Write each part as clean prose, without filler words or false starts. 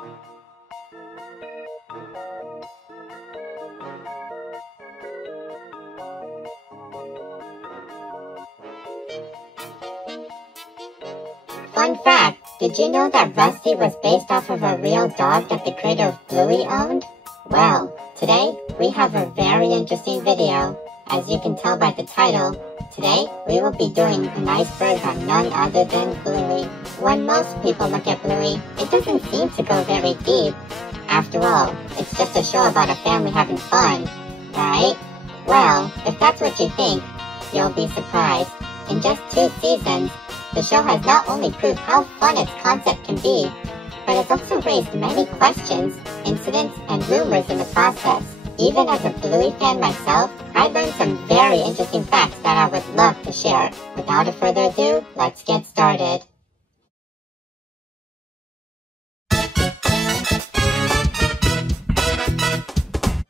Fun fact, did you know that Rusty was based off of a real dog that the creator of Bluey owned? Well, today we have a very interesting video. As you can tell by the title, today we will be doing an iceberg on none other than Bluey. When most people look at Bluey, it doesn't seem to go very deep. After all, it's just a show about a family having fun, right? Well, if that's what you think, you'll be surprised. In just 2 seasons, the show has not only proved how fun its concept can be, but it's also raised many questions, incidents, and rumors in the process. Even as a Bluey fan myself, I learned some very interesting facts that I would love to share. Without further ado, let's get started.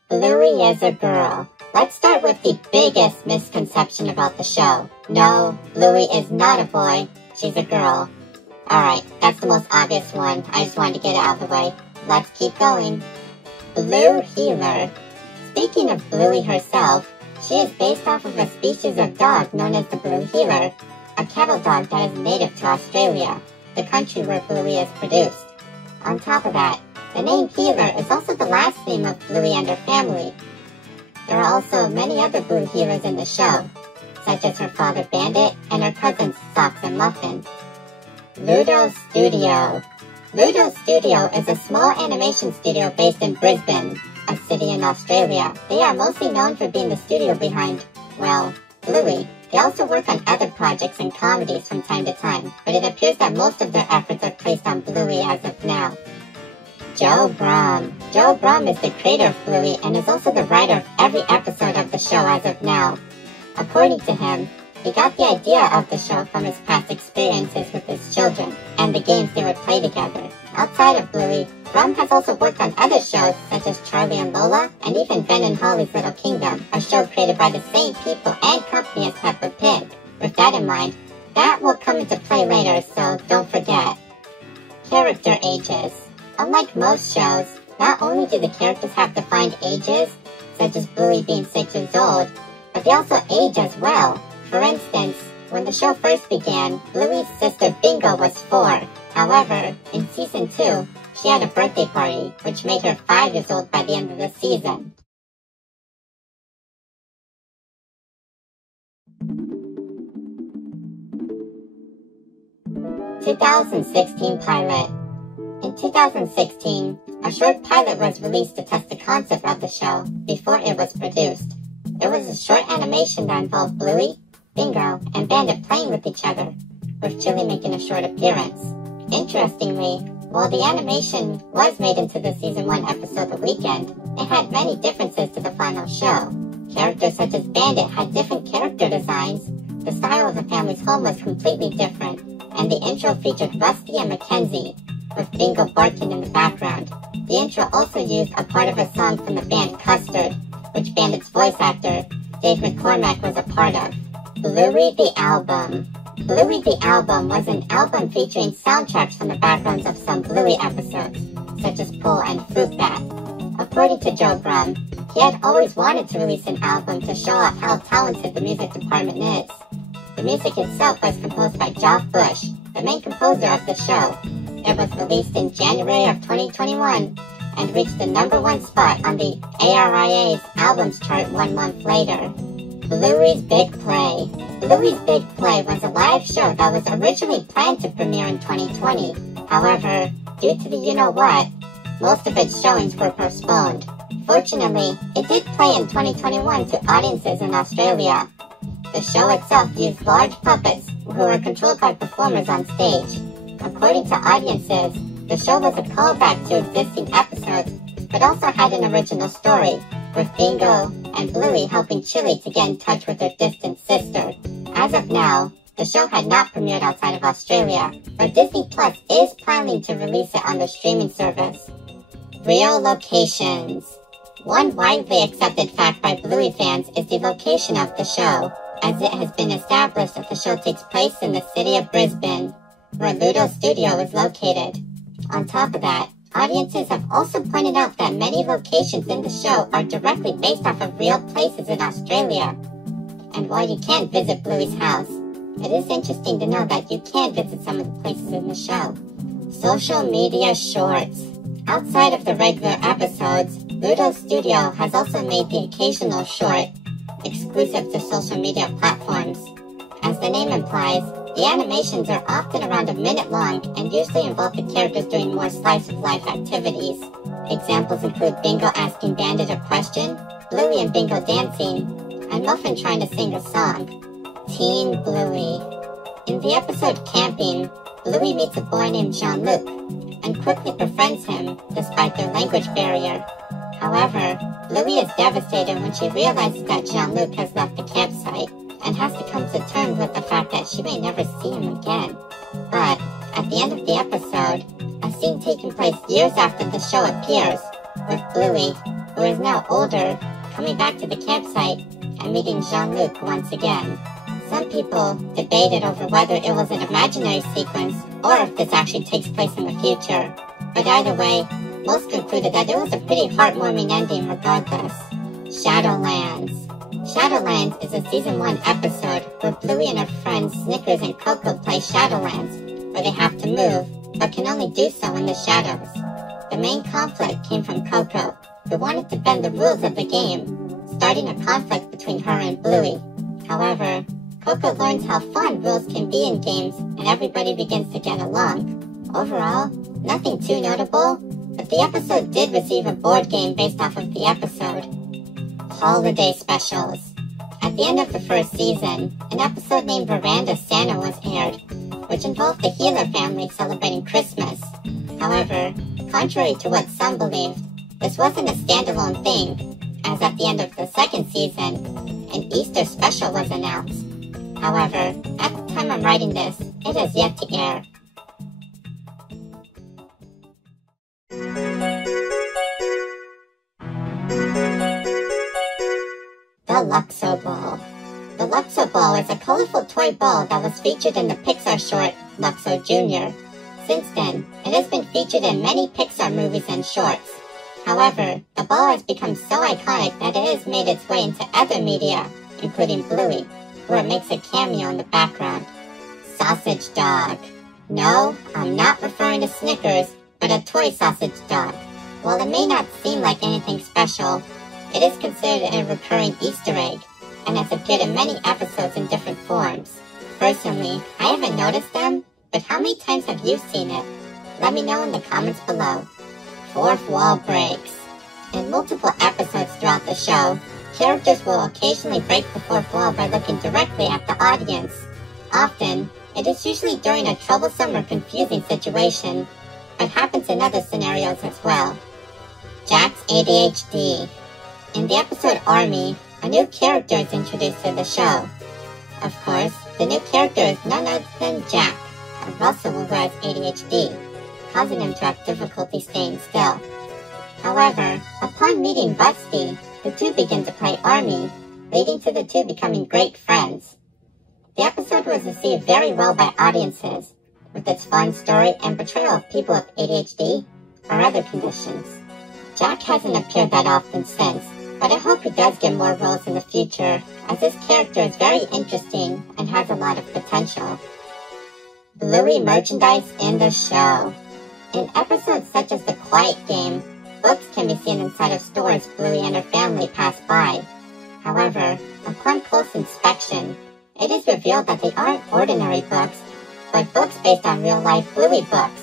Bluey is a girl. Let's start with the biggest misconception about the show. No, Bluey is not a boy. She's a girl. Alright, that's the most obvious one. I just wanted to get it out of the way. Let's keep going. Blue Heeler. Speaking of Bluey herself, she is based off of a species of dog known as the Blue Heeler, a cattle dog that is native to Australia, the country where Bluey is produced. On top of that, the name Heeler is also the last name of Bluey and her family. There are also many other Blue Heelers in the show, such as her father Bandit and her cousins Socks and Muffin. Ludo Studio. Ludo Studio is a small animation studio based in Brisbane, a city in Australia. They are mostly known for being the studio behind, well, Bluey. They also work on other projects and comedies from time to time, but it appears that most of their efforts are placed on Bluey as of now. Joe Brum. Joe Brum is the creator of Bluey and is also the writer of every episode of the show as of now. According to him, he got the idea of the show from his past experiences with his children and the games they would play together. Outside of Bluey, Brum has also worked on other shows such as Charlie and Lola and even Ben and Holly's Little Kingdom, a show created by the same people and company as Peppa Pig. With that in mind, that will come into play later, so don't forget. Character ages. Unlike most shows, not only do the characters have defined ages, such as Bluey being 6 years old, but they also age as well. For instance, when the show first began, Bluey's sister Bingo was 4. However, in season 2, she had a birthday party, which made her 5 years old by the end of the season. (2016) pilot. In 2016, a short pilot was released to test the concept of the show before it was produced. It was a short animation that involved Bluey, Bingo, and Bandit playing with each other, with Chili making a short appearance. Interestingly, while the animation was made into the season 1 episode The Weekend, it had many differences to the final show. Characters such as Bandit had different character designs, the style of the family's home was completely different, and the intro featured Rusty and Mackenzie, with Bingo barking in the background. The intro also used a part of a song from the band Custard, which Bandit's voice actor, Dave McCormack, was a part of. Bluey the Album. Bluey the Album was an album featuring soundtracks from the backgrounds of some Bluey episodes, such as Pull and Fruit Bat. According to Joe Brum, he had always wanted to release an album to show off how talented the music department is. The music itself was composed by Geoff Bush, the main composer of the show. It was released in January of 2021 and reached the #1 spot on the ARIA's albums chart 1 month later. Bluey's Big Play. Bluey's Big Play was a live show that was originally planned to premiere in 2020. However, due to the you-know-what, most of its showings were postponed. Fortunately, it did play in 2021 to audiences in Australia. The show itself used large puppets who were controlled by performers on stage. According to audiences, the show was a callback to existing episodes, but also had an original story, with Bingo and Bluey helping Chili to get in touch with her distant sister. As of now, the show had not premiered outside of Australia, but Disney Plus is planning to release it on the streaming service. Real locations. One widely accepted fact by Bluey fans is the location of the show, as it has been established that the show takes place in the city of Brisbane, where Ludo Studio is located. On top of that, Audiences have also pointed out that many locations in the show are directly based off of real places in Australia. And while you can't visit Bluey's house, it is interesting to know that you can visit some of the places in the show. Social media shorts. Outside of the regular episodes, Ludo Studio has also made the occasional short, exclusive to social media platforms. As the name implies, the animations are often around a minute long and usually involve the characters doing more slice-of-life activities. Examples include Bingo asking Bandit a question, Bluey and Bingo dancing, and Muffin trying to sing a song. Teen Bluey. In the episode Camping, Bluey meets a boy named Jean-Luc and quickly befriends him despite their language barrier. However, Bluey is devastated when she realizes that Jean-Luc has left the campsite and has to come to terms with the fact that she may never see him again. But at the end of the episode, a scene taking place years after the show appears, with Bluey, who is now older, coming back to the campsite and meeting Jean-Luc once again. Some people debated over whether it was an imaginary sequence or if this actually takes place in the future. But either way, most concluded that it was a pretty heartwarming ending regardless. Shadowlands. Shadowlands is a Season 1 episode where Bluey and her friends Snickers and Coco play Shadowlands, where they have to move, but can only do so in the shadows. The main conflict came from Coco, who wanted to bend the rules of the game, starting a conflict between her and Bluey. However, Coco learns how fun rules can be in games and everybody begins to get along. Overall, nothing too notable, but the episode did receive a board game based off of the episode. Holiday specials. At the end of the first season, an episode named Veranda Santa was aired, which involved the Healer family celebrating Christmas. However, contrary to what some believed, this wasn't a standalone thing, as at the end of the second season, an Easter special was announced. However, at the time I'm writing this, it has yet to air. The Luxo Ball. The Luxo Ball is a colorful toy ball that was featured in the Pixar short Luxo Jr. Since then, it has been featured in many Pixar movies and shorts. However, the ball has become so iconic that it has made its way into other media, including Bluey, where it makes a cameo in the background. Sausage Dog. No, I'm not referring to Snickers, but a toy sausage dog. While it may not seem like anything special, it is considered a recurring Easter egg, and has appeared in many episodes in different forms. Personally, I haven't noticed them, but how many times have you seen it? Let me know in the comments below. Fourth wall breaks. In multiple episodes throughout the show, characters will occasionally break the fourth wall by looking directly at the audience. Often, it is usually during a troublesome or confusing situation, but happens in other scenarios as well. Jack's ADHD. In the episode Army, a new character is introduced to the show. Of course, the new character is none other than Jack, a Russell who has ADHD, causing him to have difficulty staying still. However, upon meeting Rusty, the two begin to play Army, leading to the two becoming great friends. The episode was received very well by audiences, with its fun story and portrayal of people with ADHD or other conditions. Jack hasn't appeared that often since, but I hope he does get more roles in the future, as this character is very interesting and has a lot of potential. Bluey merchandise in the show. In episodes such as The Quiet Game, books can be seen inside of stores Bluey and her family pass by. However, upon close inspection, it is revealed that they aren't ordinary books, but books based on real-life Bluey books.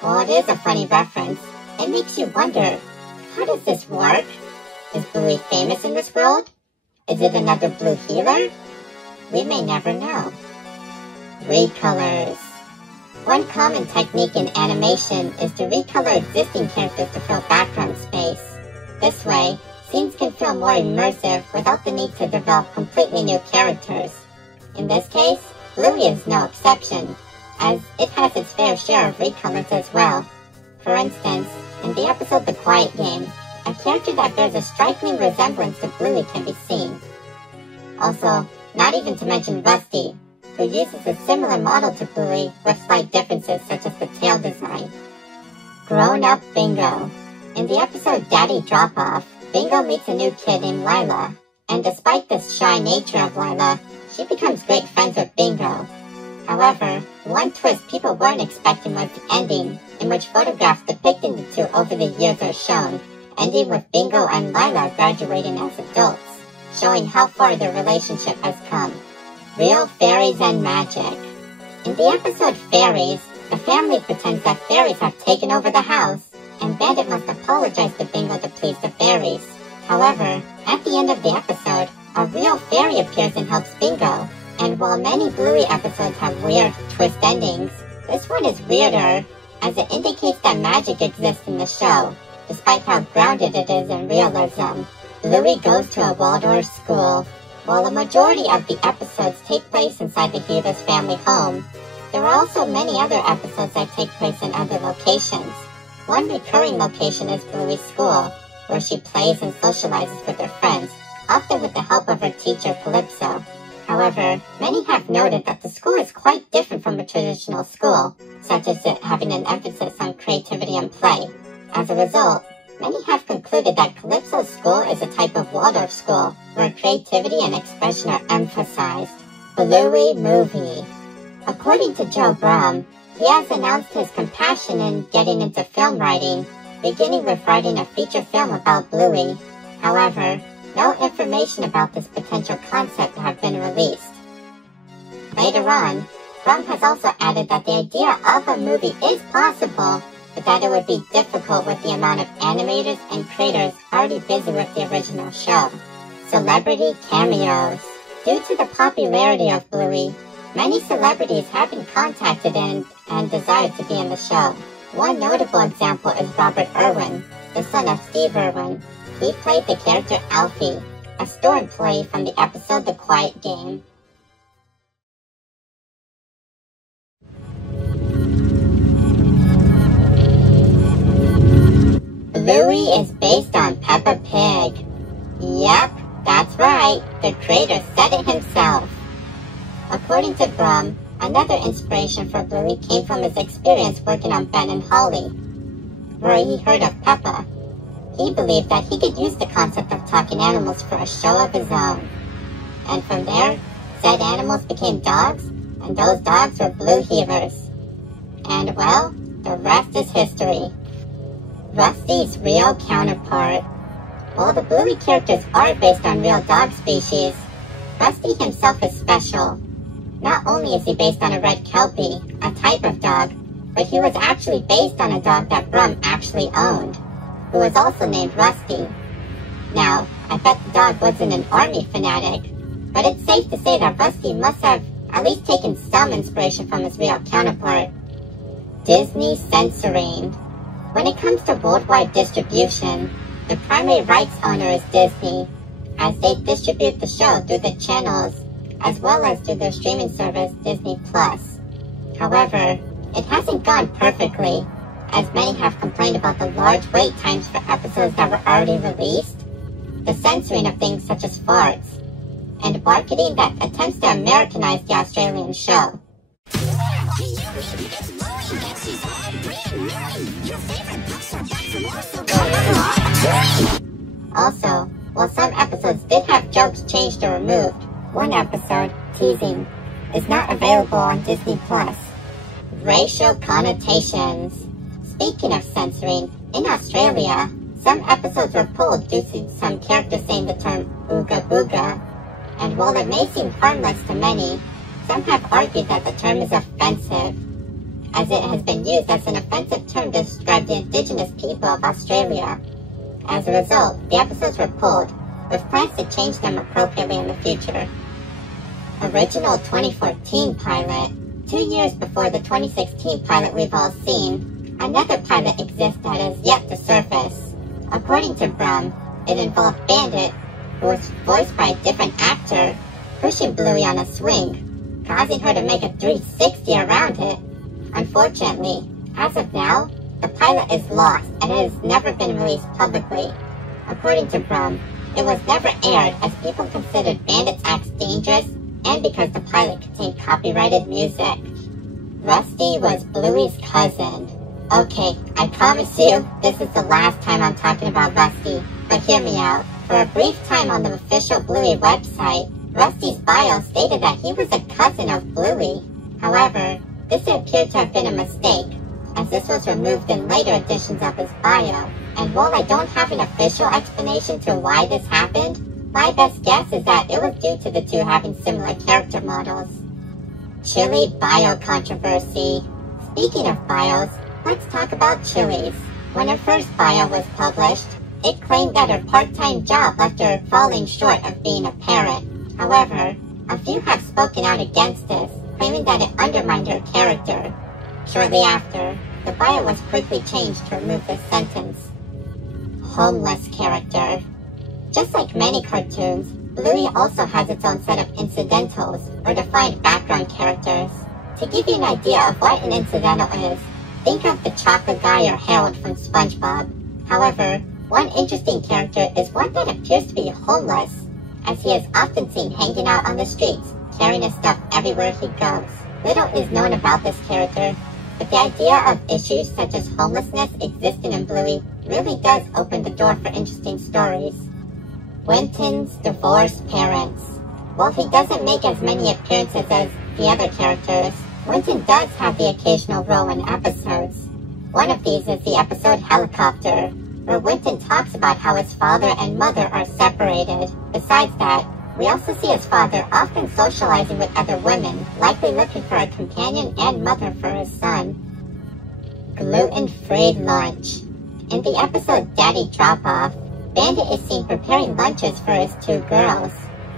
While it is a funny reference, it makes you wonder, how does this work? Is Bluey famous in this world? Is it another Blue healer? We may never know. Recolors. One common technique in animation is to recolor existing characters to fill background space. This way, scenes can feel more immersive without the need to develop completely new characters. In this case, Bluey is no exception, as it has its fair share of recolors as well. For instance, in the episode The Quiet Game, a character that bears a striking resemblance to Bluey can be seen. Also, not even to mention Rusty, who uses a similar model to Bluey with slight differences such as the tail design. Grown-up Bingo. In the episode Daddy Drop-Off, Bingo meets a new kid named Lila, and despite the shy nature of Lila, she becomes great friends with Bingo. However, one twist people weren't expecting was the ending, in which photographs depicting the two over the years are shown, ending with Bingo and Lila graduating as adults, showing how far their relationship has come. Real fairies and magic. In the episode Fairies, the family pretends that fairies have taken over the house, and Bandit must apologize to Bingo to please the fairies. However, at the end of the episode, a real fairy appears and helps Bingo, and while many Bluey episodes have weird twist endings, this one is weirder, as it indicates that magic exists in the show, despite how grounded it is in realism. Bluey goes to a Waldorf school. While a majority of the episodes take place inside the hero's family home, there are also many other episodes that take place in other locations. One recurring location is Bluey's school, where she plays and socializes with her friends, often with the help of her teacher Calypso. However, many have noted that the school is quite different from a traditional school, such as it having an emphasis on creativity and play. As a result, many have concluded that Calypso's school is a type of Waldorf school, where creativity and expression are emphasized. Bluey movie. According to Joe Brum, he has announced his compassion in getting into film writing, beginning with writing a feature film about Bluey. However, no information about this potential concept have been released. Later on, Brum has also added that the idea of a movie is possible, but that it would be difficult with the amount of animators and creators already busy with the original show. Celebrity cameos. Due to the popularity of Bluey, many celebrities have been contacted and desire to be in the show. One notable example is Robert Irwin, the son of Steve Irwin. He played the character Alfie, a store employee from the episode The Quiet Game. Bluey is based on Peppa Pig. Yep, that's right, the creator said it himself. According to Brum, another inspiration for Bluey came from his experience working on Ben and Holly, where he heard of Peppa. He believed that he could use the concept of talking animals for a show of his own. And from there, said animals became dogs, and those dogs were Blue Heavers. And well, the rest is history. Rusty's real counterpart. While the Bluey characters are based on real dog species, Rusty himself is special. Not only is he based on a red Kelpie, a type of dog, but he was actually based on a dog that Brum actually owned, who was also named Rusty. Now, I bet the dog wasn't an army fanatic, but it's safe to say that Rusty must have at least taken some inspiration from his real counterpart. Disney censoring. When it comes to worldwide distribution, the primary rights owner is Disney, as they distribute the show through the channels, as well as through their streaming service Disney+. However, it hasn't gone perfectly, as many have complained about the large wait times for episodes that were already released, the censoring of things such as farts, and marketing that attempts to Americanize the Australian show. Also, while some episodes did have jokes changed or removed, one episode, Teasing, is not available on Disney+. Racial connotations. Speaking of censoring, in Australia, some episodes were pulled due to some characters saying the term ooga booga, and while it may seem harmless to many, some have argued that the term is offensive, as it has been used as an offensive term to describe the indigenous people of Australia. As a result, the episodes were pulled, with plans to change them appropriately in the future. Original 2014 pilot. 2 years before the 2016 pilot we've all seen, another pilot exists that is yet to surface. According to Brum, it involved Bandit, who was voiced by a different actor, pushing Bluey on a swing, causing her to make a 360 around it. Unfortunately, as of now, the pilot is lost and it has never been released publicly. According to Brum, it was never aired as people considered Bandit's acts dangerous and because the pilot contained copyrighted music. Rusty was Bluey's cousin. Okay, I promise you, this is the last time I'm talking about Rusty, but hear me out. For a brief time on the official Bluey website, Rusty's bio stated that he was a cousin of Bluey. However, this appeared to have been a mistake, as this was removed in later editions of his bio. And while I don't have an official explanation to why this happened, my best guess is that it was due to the two having similar character models. Chili bio controversy. Speaking of bios, let's talk about Chili's. When her first bio was published, it claimed that her part-time job left her falling short of being a parent. However, a few have spoken out against this, claiming that it undermined her character. Shortly after, the bio was quickly changed to remove this sentence. Homeless character. Just like many cartoons, Bluey also has its own set of incidentals, or defined background characters. To give you an idea of what an incidental is, think of the chocolate guy or Harold from SpongeBob. However, one interesting character is one that appears to be homeless, as he is often seen hanging out on the streets, carrying his stuff everywhere he goes. Little is known about this character, but the idea of issues such as homelessness existing in Bluey really does open the door for interesting stories. Winton's divorced parents. While he doesn't make as many appearances as the other characters, Winton does have the occasional role in episodes. One of these is the episode Helicopter, where Winton talks about how his father and mother are separated. Besides that, we also see his father often socializing with other women, likely looking for a companion and mother for his son. Gluten-free lunch. In the episode Daddy Drop-Off, Bandit is seen preparing lunches for his two girls.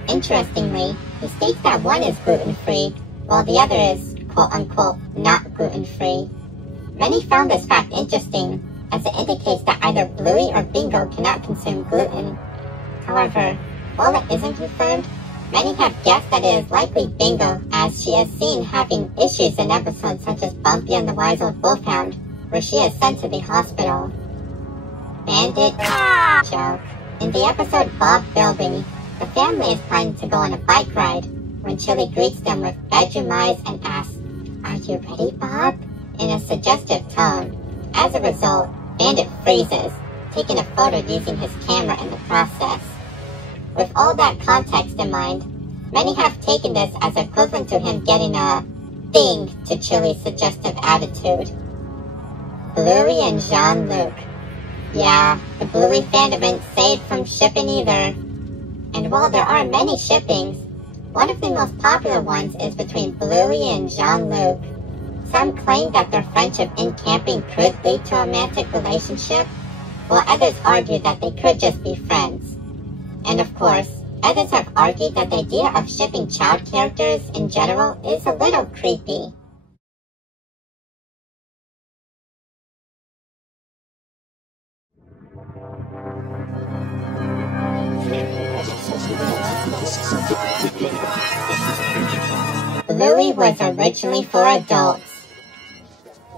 Interestingly, he states that one is gluten-free, while the other is, quote-unquote, not gluten-free. Many found this fact interesting, as it indicates that either Bluey or Bingo cannot consume gluten. However, while it isn't confirmed, many have guessed that it is likely Bingo, as she is seen having issues in episodes such as Bumpy and the Wise Old Wolfhound, where she is sent to the hospital. Bandit joke. In the episode Bob Bilby, the family is planning to go on a bike ride, when Chili greets them with bedroom eyes and asks, "Are you ready, Bob?" in a suggestive tone. As a result, Bandit freezes, taking a photo using his camera in the process. With all that context in mind, many have taken this as equivalent to him getting a ding to Chili's suggestive attitude. Bluey and Jean-Luc. Yeah, the Bluey fandom isn't saved from shipping either. And while there are many shippings, one of the most popular ones is between Bluey and Jean-Luc. Some claim that their friendship in camping could lead to a romantic relationship, while others argue that they could just be friends. And of course, others have argued that the idea of shipping child characters in general is a little creepy. Bluey was originally for adults.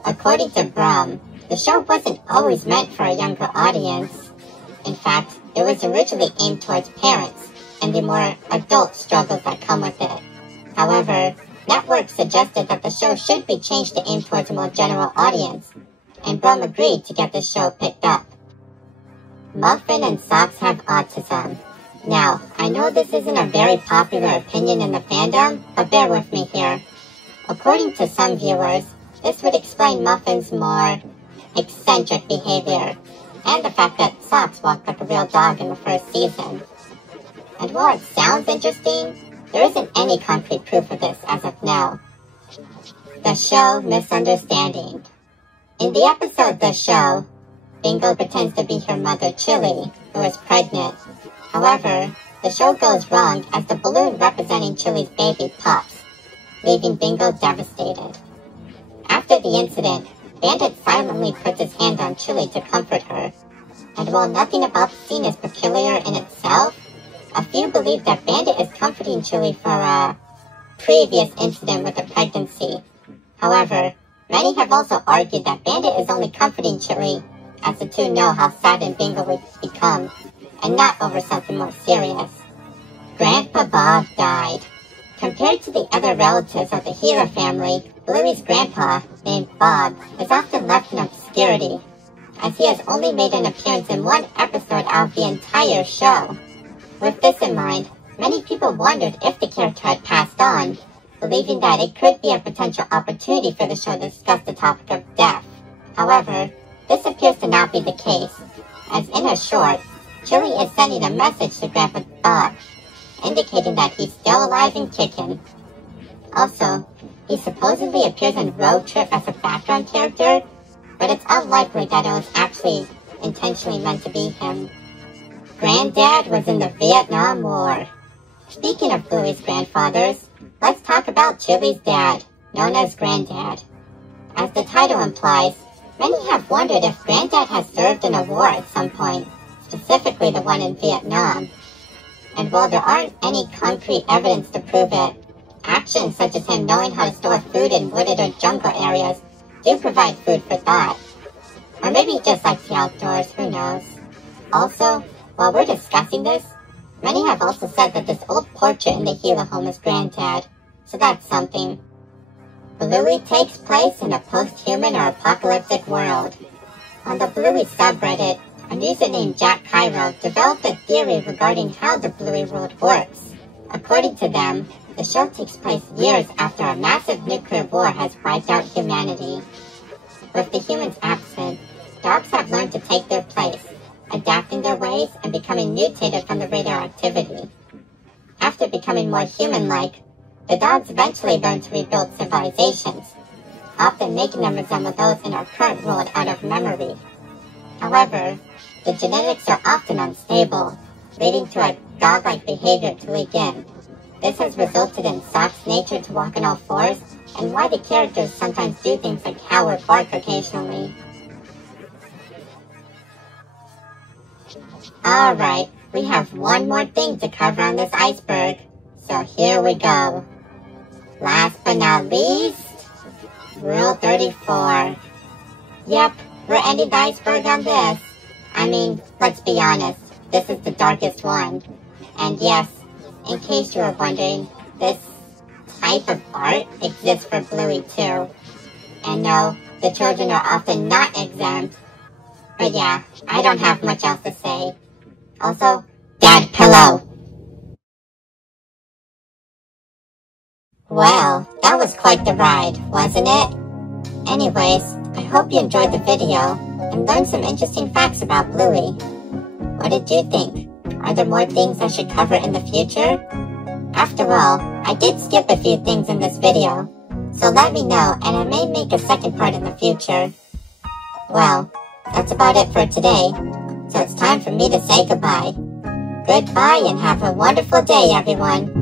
According to Brum, the show wasn't always meant for a younger audience. In fact, it was originally aimed towards parents and the more adult struggles that come with it. However, networks suggested that the show should be changed to aim towards a more general audience, and Brum agreed to get the show picked up. Muffin Socks have autism. Now, I know this isn't a very popular opinion in the fandom, but bear with me here. According to some viewers, this would explain Muffin's more eccentric behavior, and the fact that Socks walked like a real dog in the first season. And while it sounds interesting, there isn't any concrete proof of this as of now. The show Misunderstanding. In the episode The Show, Bingo pretends to be her mother Chili, who is pregnant. However, the show goes wrong as the balloon representing Chili's baby pops, leaving Bingo devastated. After the incident, Bandit silently puts his hand on Chili to comfort her, and while nothing about the scene is peculiar in itself, a few believe that Bandit is comforting Chili for a previous incident with the pregnancy. However, many have also argued that Bandit is only comforting Chili as the two know how saddened Bingo would become, and not over something more serious. Grandpa Bob died. Compared to the other relatives of the Hero family, Bluey's grandpa, named Bob, is often left in obscurity obscurity, as he has only made an appearance in one episode out of the entire show. With this in mind, many people wondered if the character had passed on, believing that it could be a potential opportunity for the show to discuss the topic of death. However, this appears to not be the case, as in a short, Chili is sending a message to Grandpa Bob, indicating that he's still alive and kicking. Also, he supposedly appears in Road Trip as a background character, but it's unlikely that it was actually intentionally meant to be him. Granddad was in the Vietnam War. Speaking of Bluey's grandfathers, let's talk about Chili's dad, known as Granddad. As the title implies, many have wondered if Granddad has served in a war at some point, specifically the one in Vietnam. And while there aren't any concrete evidence to prove it, actions such as him knowing how to store food in wooded or jungle areas do provide food for thought. Or maybe he just likes the outdoors, who knows. Also, while we're discussing this, many have also said that this old portrait in the Gila home is Granddad, so that's something. Bluey takes place in a post-human or apocalyptic world. On the Bluey subreddit, a user named Jack Cairo developed a theory regarding how the Bluey world works. According to them, the show takes place years after a massive nuclear war has wiped out humanity. With the humans absent, dogs have learned to take their place, adapting their ways and becoming mutated from the radioactivity. After becoming more human-like, the dogs eventually learn to rebuild civilizations, often making them resemble those in our current world out of memory. However, the genetics are often unstable, leading to a dog-like behavior to leak in. This has resulted in Sock's nature to walk on all fours, and why the characters sometimes do things like howl or bark occasionally. Alright, we have one more thing to cover on this iceberg, so here we go. Last but not least, Rule 34. Yep, we're ending the iceberg on this. I mean, let's be honest, this is the darkest one. And yes, in case you were wondering, this type of art exists for Bluey too. And no, the children are often not exempt. But yeah, I don't have much else to say. Also, Dad Pillow. Well, that was quite the ride, wasn't it? Anyways, I hope you enjoyed the video and learned some interesting facts about Bluey. What did you think? Are there more things I should cover in the future? After all, I did skip a few things in this video, so let me know and I may make a second part in the future. Well, that's about it for today, so it's time for me to say goodbye. Goodbye and have a wonderful day, everyone.